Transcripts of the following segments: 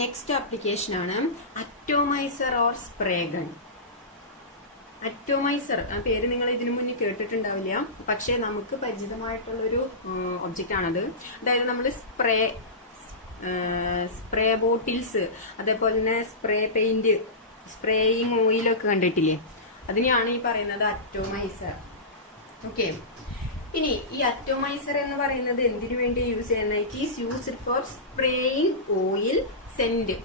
Next application ആണ് atomiser or spray gun. Atomiser ആ പേര് നിങ്ങൾ ഇതിനു മുന്നേ കേട്ടിട്ടുണ്ടാവില്ല, പക്ഷെ നമുക്ക് പരിചിതമായിട്ടുള്ള ഒരു ഒബ്ജക്റ്റ് ആണത്. അതായത് നമ്മൾ സ്പ്രേ ബോട്ടിൽസ്, അതേപോലെ തന്നെ സ്പ്രേ പെയിന്റ്, സ്പ്രേയിങ് ഓയിലൊക്കെ കണ്ടിട്ടില്ലേ, അതിനെയാണ് ഈ പറയുന്നത് അറ്റോമൈസർ. ഓക്കെ, ഇനി ഈ അറ്റോമൈസർ എന്ന് പറയുന്നത് എന്തിനു വേണ്ടി യൂസ് ചെയ്യുന്നത്? It is used for spraying oil, saint.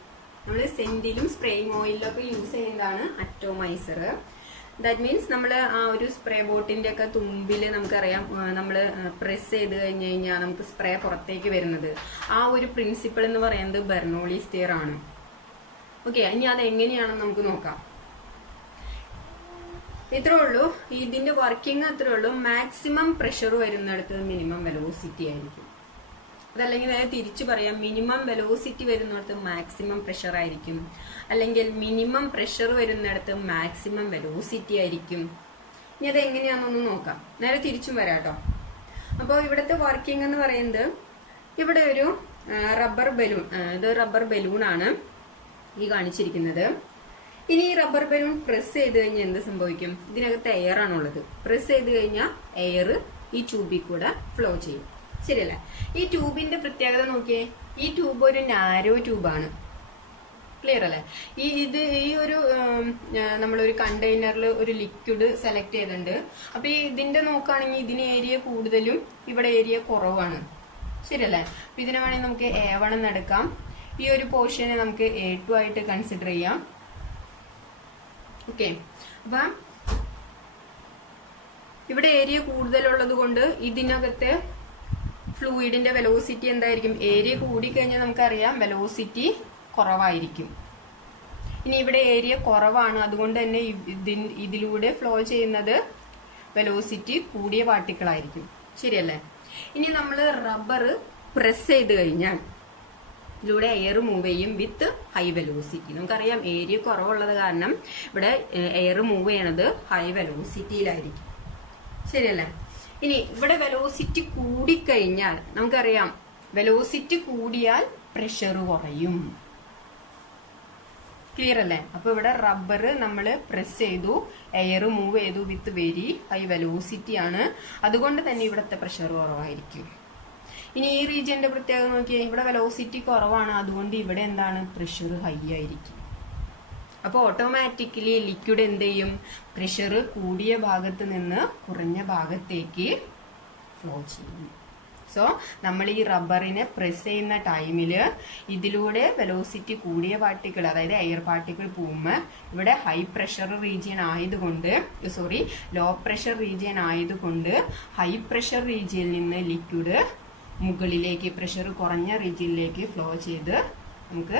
നമ്മൾ സെന്റിലും സ്പ്രേയിങ് ഓയിലൊക്കെ യൂസ് ചെയ്യുന്നതാണ് അറ്റോമൈസർ. ദാറ്റ് മീൻസ് നമ്മൾ ആ ഒരു സ്പ്രേ ബോട്ടിന്റെ ഒക്കെ തുമ്പിൽ നമുക്കറിയാം, നമ്മൾ പ്രസ് ചെയ്ത് കഴിഞ്ഞ് കഴിഞ്ഞാൽ നമുക്ക് സ്പ്രേ പുറത്തേക്ക് വരുന്നത്. ആ ഒരു പ്രിൻസിപ്പിൾ എന്ന് പറയുന്നത് ബെർണോളി സ്റ്റിയർ ആണ്. ഓക്കെ, ഇനി അത് എങ്ങനെയാണെന്ന് നമുക്ക് നോക്കാം. ഇത്രേ ഉള്ളൂ, ഇതിന്റെ വർക്കിംഗ് അത്രേ ഉള്ളൂ. മാക്സിമം പ്രഷർ വരുന്നിടത്ത് മിനിമം വെലോസിറ്റി ആയിരിക്കും. അതല്ലെങ്കിൽ തിരിച്ചു പറയാം, മിനിമം വെലോസിറ്റി വരുന്നിടത്ത് മാക്സിമം പ്രഷർ ആയിരിക്കും, അല്ലെങ്കിൽ മിനിമം പ്രഷർ വരുന്നിടത്ത് മാക്സിമം വെലോസിറ്റി ആയിരിക്കും. ഇനി അത് എങ്ങനെയാണെന്നൊന്ന് നോക്കാം. നേരെ തിരിച്ചും വരാം കേട്ടോ. അപ്പോൾ ഇവിടുത്തെ വർക്കിംഗ് എന്ന് പറയുന്നത്, ഇവിടെ ഒരു റബ്ബർ ബലൂൺ, ഇത് റബ്ബർ ബലൂൺ ആണ് ഈ കാണിച്ചിരിക്കുന്നത്. ഇനി ഈ റബ്ബർ ബലൂൺ പ്രസ് ചെയ്ത് കഴിഞ്ഞാൽ എന്ത് സംഭവിക്കും? ഇതിനകത്ത് എയർ ആണുള്ളത്. പ്രസ് ചെയ്ത് കഴിഞ്ഞാൽ എയർ ഈ ട്യൂബിൽ കൂടെ ഫ്ലോ ചെയ്യും, ശരിയല്ലേ? ഈ ട്യൂബിന്റെ പ്രത്യേകത നോക്കിയേ, ഈ ട്യൂബ് ഒരു നാരോ ട്യൂബാണ്. ക്ലിയർ അല്ലേ? ഈ ഒരു നമ്മളൊരു കണ്ടെയ്നറിൽ ഒരു ലിക്വിഡ് സെലക്ട് ചെയ്തിട്ടുണ്ട്. അപ്പൊ ഇതിന്റെ നോക്കുകയാണെങ്കിൽ ഇതിന് ഏരിയ കൂടുതലും ഇവിടെ ഏരിയ കുറവാണ്, ശരിയല്ലേ? അപ്പൊ ഇതിനെ വേണമെങ്കിൽ നമുക്ക് A1 എന്ന് എടുക്കാം. ഈ ഒരു പോർഷനെ നമുക്ക് A2 ആയിട്ട് കൺസിഡർ ചെയ്യാം. ഓക്കെ, അപ്പൊ ഇവിടെ ഏരിയ കൂടുതലുള്ളത് കൊണ്ട് ഇതിനകത്തെ ഫ്ലൂയിഡിന്റെ വെലോസിറ്റി എന്തായിരിക്കും? ഏരിയ കൂടിക്കഴിഞ്ഞാൽ നമുക്കറിയാം വെലോസിറ്റി കുറവായിരിക്കും. ഇനി ഇവിടെ ഏരിയ കുറവാണ്, അതുകൊണ്ട് തന്നെ ഇതിലൂടെ ഫ്ലോ ചെയ്യുന്നത് വെലോസിറ്റി കൂടിയ പാർട്ടിക്കിൾ ആയിരിക്കും, ശരിയല്ലേ? ഇനി നമ്മൾ റബ്ബർ പ്രസ് ചെയ്ത് കഴിഞ്ഞാൽ ഇതിലൂടെ എയർ മൂവ് ചെയ്യും വിത്ത് ഹൈ വെലോസിറ്റി. നമുക്കറിയാം ഏരിയ കുറവുള്ളത് കാരണം ഇവിടെ എയർ മൂവ് ചെയ്യണത് ഹൈ വെലോസിറ്റിയിലായിരിക്കും, ശരിയല്ലേ? ഇനി ഇവിടെ വെലോസിറ്റി കൂടിക്കഴിഞ്ഞാൽ നമുക്കറിയാം വെലോസിറ്റി കൂടിയാൽ പ്രഷർ കുറയും, ക്ലിയർ അല്ലേ? അപ്പൊ ഇവിടെ റബ്ബർ നമ്മൾ പ്രസ് ചെയ്തു, എയർ മൂവ് ചെയ്തു വിത്ത് വെരി ഹൈ വെലോസിറ്റി ആണ്, അതുകൊണ്ട് തന്നെ ഇവിടുത്തെ പ്രഷർ കുറവായിരിക്കും. ഇനി ഈ റീജിയന്റെ പ്രത്യേകത നോക്കിയാൽ ഇവിടെ വെലോസിറ്റി കുറവാണ്, അതുകൊണ്ട് ഇവിടെ എന്താണ്? പ്രഷർ ഹൈ ആയിരിക്കും. അപ്പോൾ ഓട്ടോമാറ്റിക്കലി ലിക്വിഡ് എന്ത് ചെയ്യും? പ്രഷർ കൂടിയ ഭാഗത്ത് നിന്ന് കുറഞ്ഞ ഭാഗത്തേക്ക് ഫ്ലോ ചെയ്യും. സോ നമ്മൾ ഈ റബ്ബറിനെ പ്രസ് ചെയ്യുന്ന ടൈമില് ഇതിലൂടെ വെലോസിറ്റി കൂടിയ പാർട്ടിക്കിൾ, അതായത് എയർ പാർട്ടിക്കിൾ പോകുമ്പോൾ ഇവിടെ ഹൈ പ്രഷർ റീജിയൻ ആയതുകൊണ്ട്, ലോ പ്രഷർ റീജിയൻ ആയതുകൊണ്ട് ഹൈ പ്രഷർ റീജിയനിൽ നിന്ന് ലിക്വിഡ് മുകളിലേക്ക്, പ്രഷർ കുറഞ്ഞ റീജിയനിലേക്ക് ഫ്ലോ ചെയ്ത് നമുക്ക്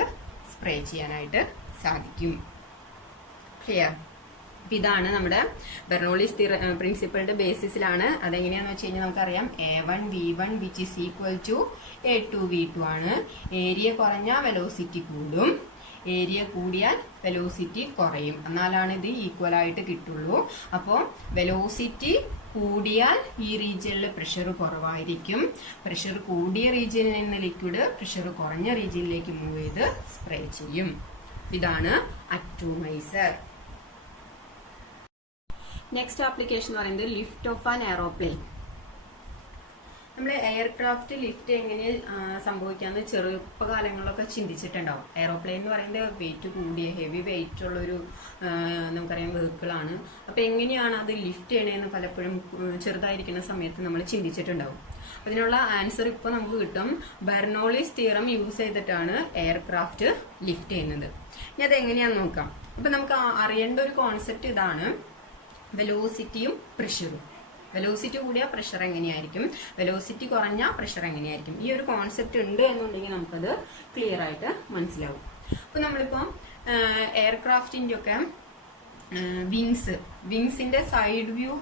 സ്പ്രേ ചെയ്യാനായിട്ട് സാധിക്കും. ക്ലിയർ? ഇതാണ് നമ്മുടെ ബെർണോളി പ്രിൻസിപ്പിളിന്റെ ബേസിസിലാണ്. അതെങ്ങനെയാന്ന് വെച്ച് കഴിഞ്ഞാൽ നമുക്കറിയാം A1 V1 which is equal to A2 V2 ആണ്. ഏരിയ കുറഞ്ഞാൽ വെലോസിറ്റി കൂടും, ഏരിയ കൂടിയാൽ വെലോസിറ്റി കുറയും, എന്നാലാണ് ഇത് ഈക്വൽ ആയിട്ട് കിട്ടുള്ളൂ. അപ്പോൾ വെലോസിറ്റി കൂടിയാൽ ഈ റീജിയനിൽ പ്രഷർ കുറവായിരിക്കും. പ്രഷർ കൂടിയ റീജിയനിൽ നിന്ന് ലിക്വിഡ് പ്രഷർ കുറഞ്ഞ റീജിയനിലേക്ക് മൂവ് ചെയ്ത് സ്പ്രേ ചെയ്യും. ഇതാണ് അറ്റോമൈസർ. നെക്സ്റ്റ് ആപ്ലിക്കേഷൻ എന്ന് പറയുന്നത് ലിഫ്റ്റ് ഓഫ് ആൻ എയറോപ്ലെയിൻ. നമ്മൾ എയർക്രാഫ്റ്റ് ലിഫ്റ്റ് എങ്ങനെ സംഭവിക്കാന്ന് ചെറുപ്പകാലങ്ങളിലൊക്കെ ചിന്തിച്ചിട്ടുണ്ടാവും. എയറോപ്ലെയിൻ എന്ന് പറയുന്നത് വെയിറ്റ് കൂടിയ ഹെവി വെയിറ്റ് ഉള്ള ഒരു നമുക്കറിയാം വെഹിക്കിളാണ്. അപ്പൊ എങ്ങനെയാണ് അത് ലിഫ്റ്റ് ചെയ്യണേന്ന് പലപ്പോഴും ചെറുതായിരിക്കുന്ന സമയത്ത് നമ്മൾ ചിന്തിച്ചിട്ടുണ്ടാവും. അതിനുള്ള ആൻസർ ഇപ്പൊ നമുക്ക് കിട്ടും. ബെർണോളിസ് തിയറം യൂസ് ചെയ്തിട്ടാണ് എയർക്രാഫ്റ്റ് ലിഫ്റ്റ് ചെയ്യുന്നത്. ഇനി അത് എങ്ങനെയാന്ന് നോക്കാം. ഇപ്പൊ നമുക്ക് അറിയേണ്ട ഒരു കോൺസെപ്റ്റ് ഇതാണ്, വെലോസിറ്റിയും പ്രഷറും. വെലോസിറ്റി കൂടിയ പ്രഷർ എങ്ങനെയായിരിക്കും, വെലോസിറ്റി കുറഞ്ഞ പ്രഷർ എങ്ങനെയായിരിക്കും, ഈ ഒരു കോൺസെപ്റ്റ് ഉണ്ട് എന്നുണ്ടെങ്കിൽ നമുക്കത് ക്ലിയർ ആയിട്ട് മനസ്സിലാവും. അപ്പൊ നമ്മളിപ്പോ എയർക്രാഫ്റ്റിന്റെ ഒക്കെ വിങ്സിന്റെ സൈഡ് വ്യൂ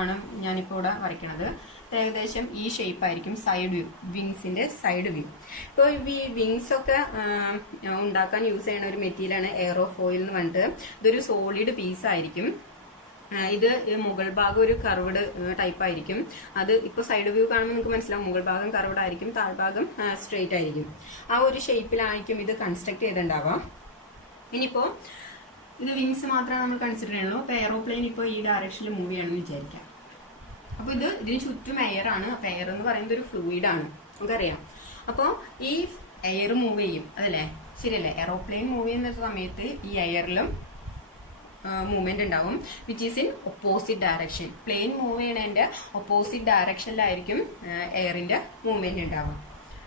ആണ് ഞാനിപ്പോ ഇവിടെ വരയ്ക്കണത്. ഏകദേശം ഈ ഷേപ്പ് ആയിരിക്കും സൈഡ് വ്യൂ, വിങ്സിന്റെ സൈഡ് വ്യൂ. ഇപ്പോൾ ഈ വിങ്സ് ഒക്കെ ഉണ്ടാക്കാൻ യൂസ് ചെയ്യുന്ന ഒരു മെറ്റീരിയലാണ് എയറോഫോയിൽ എന്ന് പറഞ്ഞിട്ട്. ഇതൊരു സോളിഡ് പീസ് ആയിരിക്കും. ഇത് മുകൾ ഭാഗം ഒരു കർവ്ഡ് ടൈപ്പ് ആയിരിക്കും. അത് ഇപ്പൊ സൈഡ് വ്യൂ കാണുമ്പോൾ നിങ്ങൾക്ക് മനസ്സിലാവും, മുകൾ ഭാഗം കർവ്ഡ് ആയിരിക്കും, താഴ്ഭാഗം സ്ട്രെയിറ്റ് ആയിരിക്കും. ആ ഒരു ഷേപ്പിലായിരിക്കും ഇത് കൺസ്ട്രക്ട് ചെയ്തിട്ടുണ്ടാവാം. ഇനിയിപ്പോ ഇത് വിങ്സ് മാത്രമേ നമ്മൾ കൺസിഡർ ചെയ്യുള്ളൂ. അപ്പൊ എയറോപ്ലെയിൻ ഇപ്പോൾ ഈ ഡയറക്ഷനിൽ മൂവ് ചെയ്യണമെന്ന് വിചാരിക്കാം. അപ്പൊ ഇതിന് ചുറ്റും എയർ ആണ്. അപ്പൊ എയർ എന്ന് പറയുന്നത് ഒരു ഫ്ലൂയിഡ് ആണ്, നമുക്കറിയാം. അപ്പോൾ ഈ എയർ മൂവ് ചെയ്യും, അതല്ലേ, ശരിയല്ലേ? എയറോപ്ലെയിൻ മൂവ് ചെയ്യുന്ന സമയത്ത് ഈ എയറിലും മൂവ്മെന്റ് ഉണ്ടാവും, which is in opposite direction. Plane move ചെയ്യണതിന്റെ ഒപ്പോസിറ്റ് ഡയറക്ഷനിലായിരിക്കും എയറിന്റെ മൂവ്മെന്റ് ഉണ്ടാവും.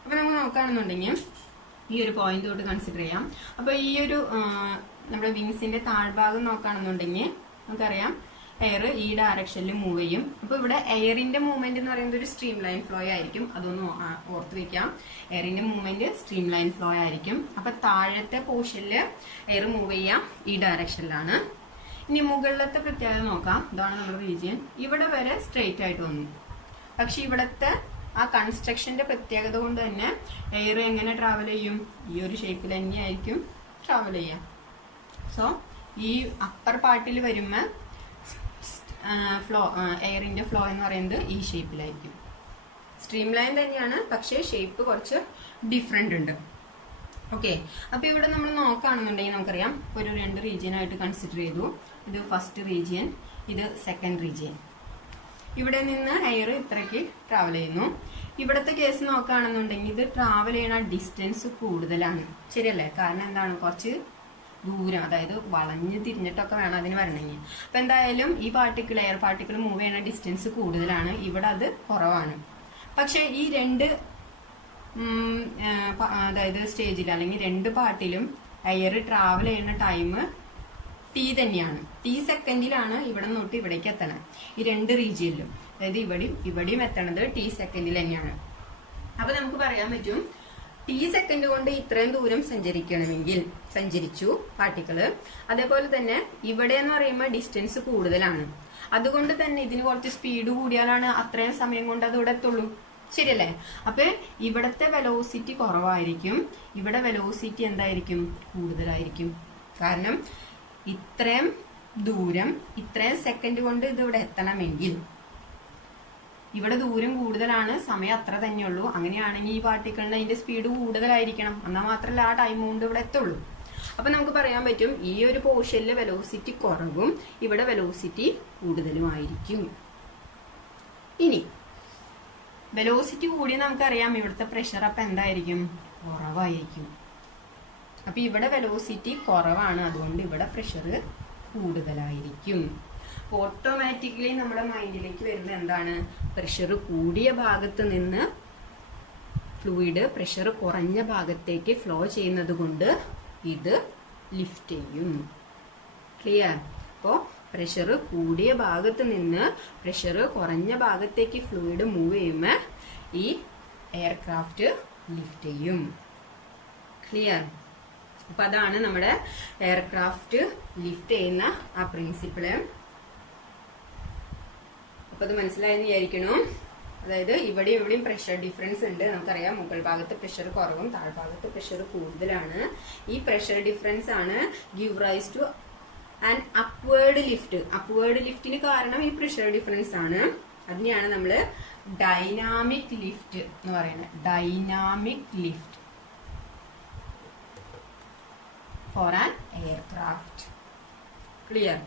അപ്പൊ നമ്മൾ നോക്കുകയാണെന്നുണ്ടെങ്കിൽ ഈ ഒരു പോയിന്റ് തൊട്ട് കൺസിഡർ ചെയ്യാം. അപ്പൊ ഈ ഒരു നമ്മുടെ വിങ്സിന്റെ താഴ്ഭാഗം നോക്കുകയാണെന്നുണ്ടെങ്കിൽ നമുക്കറിയാം എയർ ഈ ഡയറക്ഷനിൽ മൂവ് ചെയ്യും. അപ്പൊ ഇവിടെ എയറിന്റെ മൂവ്മെന്റ് എന്ന് പറയുന്നത് ഒരു സ്ട്രീം ലൈൻ ഫ്ലോ ആയിരിക്കും. അതൊന്ന് ഓർത്ത് വെക്കാം. എയറിന്റെ മൂവ്മെന്റ് സ്ട്രീം ലൈൻ ഫ്ലോ ആയിരിക്കും. അപ്പൊ താഴത്തെ പോർഷനിൽ എയർ മൂവ് ചെയ്യാം ഈ ഡയറക്ഷനിലാണ്. ഇനി മുകളിലത്തെ പ്രത്യേകത നോക്കാം. ഇതാണ് നമ്മുടെ റീജിയൻ. ഇവിടെ വരെ സ്ട്രെയിറ്റ് ആയിട്ട് വന്നു. പക്ഷെ ഇവിടത്തെ ആ കൺസ്ട്രക്ഷന്റെ പ്രത്യേകത കൊണ്ട് തന്നെ എയർ എങ്ങനെ ട്രാവൽ ചെയ്യും? ഈ ഒരു ഷേപ്പിൽ തന്നെയായിരിക്കും ട്രാവൽ ചെയ്യാം. സോ ഈ അപ്പർ പാർട്ടിൽ വരുമ്പോൾ എയറിന്റെ ഫ്ലോ എന്ന് പറയുന്നത് ഈ ഷേപ്പിലായിരിക്കും. സ്ട്രീം ലൈൻ തന്നെയാണ്, പക്ഷേ ഷേപ്പ് കുറച്ച് ഡിഫറെന്റ് ഉണ്ട്. ഓക്കെ, അപ്പൊ ഇവിടെ നമ്മൾ നോക്കുകയാണെന്നുണ്ടെങ്കിൽ നമുക്കറിയാം ഒരു 2 റീജിയൻ ആയിട്ട് കൺസിഡർ ചെയ്തു. ഇത് ഫസ്റ്റ് റീജിയൻ, ഇത് സെക്കൻഡ് റീജിയൻ. ഇവിടെ നിന്ന് എയർ ഇത്രയ്ക്ക് ട്രാവൽ ചെയ്യുന്നു. ഇവിടുത്തെ കേസ് നോക്കുകയാണെന്നുണ്ടെങ്കിൽ ഇത് ട്രാവൽ ചെയ്യണ ഡിസ്റ്റൻസ് കൂടുതലാണ്, ശരിയല്ലേ? കാരണം എന്താണ്, കുറച്ച് ദൂരം, അതായത് വളഞ്ഞ് തിരിഞ്ഞിട്ടൊക്കെ വേണം അതിന് വരണമെങ്കിൽ. അപ്പൊ എന്തായാലും ഈ പാർട്ടിക്കിൾ, എയർ പാർട്ടിക്കിൾ മൂവ് ചെയ്യുന്ന ഡിസ്റ്റൻസ് കൂടുതലാണ്, ഇവിടെ അത് കുറവാണ്. പക്ഷെ ഈ 2 അതായത് സ്റ്റേജിൽ അല്ലെങ്കിൽ 2 പാർട്ടിലും എയർ ട്രാവൽ ചെയ്യുന്ന ടൈം ടി തന്നെയാണ്. ടി സെക്കൻഡിലാണ് ഇവിടെ തൊട്ട് ഇവിടേക്ക് എത്തണം. ഈ 2 റീജിയനിലും, അതായത് ഇവിടെയും എത്തണത് ടി സെക്കൻഡിൽ തന്നെയാണ്. അപ്പൊ നമുക്ക് പറയാൻ പറ്റും ടി സെക്കൻഡ് കൊണ്ട് ഇത്രയും ദൂരം സഞ്ചരിക്കണമെങ്കിൽ സഞ്ചരിച്ചു പാർട്ടിക്കിള്. അതേപോലെ തന്നെ ഇവിടെ എന്ന് പറയുമ്പോൾ ഡിസ്റ്റൻസ് കൂടുതലാണ്. അതുകൊണ്ട് തന്നെ ഇതിന് കുറച്ച് സ്പീഡ് കൂടിയാലാണ് അത്രയും സമയം കൊണ്ട് അത് ഇവിടെ എത്തുള്ളൂ, ശരിയല്ലേ? അപ്പൊ ഇവിടത്തെ വെലോസിറ്റി കുറവായിരിക്കും, ഇവിടെ വെലോസിറ്റി എന്തായിരിക്കും? കൂടുതലായിരിക്കും. കാരണം ഇത്രയും ദൂരം ഇത്രയും സെക്കൻഡ് കൊണ്ട് ഇത് ഇവിടെ എത്തണമെങ്കിൽ ഇവിടെ ദൂരം കൂടുതലാണ്, സമയം അത്ര തന്നെയുള്ളൂ. അങ്ങനെയാണെങ്കിൽ ഈ പാർട്ടിക്കിളിന് അതിന്റെ സ്പീഡ് കൂടുതലായിരിക്കണം, എന്നാൽ മാത്രമല്ല ആ ടൈം കൊണ്ട് ഇവിടെ എത്തുള്ളൂ. അപ്പൊ നമുക്ക് പറയാൻ പറ്റും ഈ ഒരു പോർഷനിൽ വെലോസിറ്റി കുറവും ഇവിടെ വെലോസിറ്റി കൂടുതലുമായിരിക്കും. ഇനി വെലോസിറ്റി കൂടി നമുക്കറിയാം ഇവിടുത്തെ പ്രഷർ അപ്പൊ എന്തായിരിക്കും? കുറവായിരിക്കും. അപ്പൊ ഇവിടെ വെലോസിറ്റി കുറവാണ്, അതുകൊണ്ട് ഇവിടെ പ്രഷർ കൂടുതലായിരിക്കും. ഓട്ടോമാറ്റിക്കലി നമ്മുടെ മൈൻഡിലേക്ക് വരുന്നത് എന്താണ്? പ്രഷർ കൂടിയ ഭാഗത്ത് നിന്ന് ഫ്ലൂയിഡ് പ്രഷർ കുറഞ്ഞ ഭാഗത്തേക്ക് ഫ്ലോ ചെയ്യുന്നത് കൊണ്ട് ഇത് ലിഫ്റ്റ് ചെയ്യും. ക്ലിയർ? അപ്പോ പ്രഷർ കൂടിയ ഭാഗത്ത് നിന്ന് പ്രഷർ കുറഞ്ഞ ഭാഗത്തേക്ക് ഫ്ലൂയിഡ് മൂവ് ചെയ്യുമ്പോൾ ഈ എയർക്രാഫ്റ്റ് ലിഫ്റ്റ് ചെയ്യും. ക്ലിയർ? അപ്പൊ അതാണ് നമ്മുടെ എയർക്രാഫ്റ്റ് ലിഫ്റ്റ് ചെയ്യുന്ന ആ പ്രിൻസിപ്പിള്. അപ്പൊ അത് മനസ്സിലായെന്ന് വിചാരിക്കണു. അതായത് ഇവിടെയും പ്രഷർ ഡിഫറൻസ് ഉണ്ട്. നമുക്കറിയാം മുകൾ ഭാഗത്ത് പ്രഷർ കുറവും താഴ്ഭാഗത്ത് പ്രഷർ കൂടുതലാണ്. ഈ പ്രഷർ ഡിഫറൻസ് ആണ് give rise to and upward lift. Upward ലിഫ്റ്റിന് കാരണം ഈ പ്രഷർ ഡിഫറൻസ് ആണ്. അതിനെയാണ് നമ്മൾ ഡൈനാമിക് ലിഫ്റ്റ് എന്ന് പറയുന്നത്. Dynamic lift for an aircraft. Clear?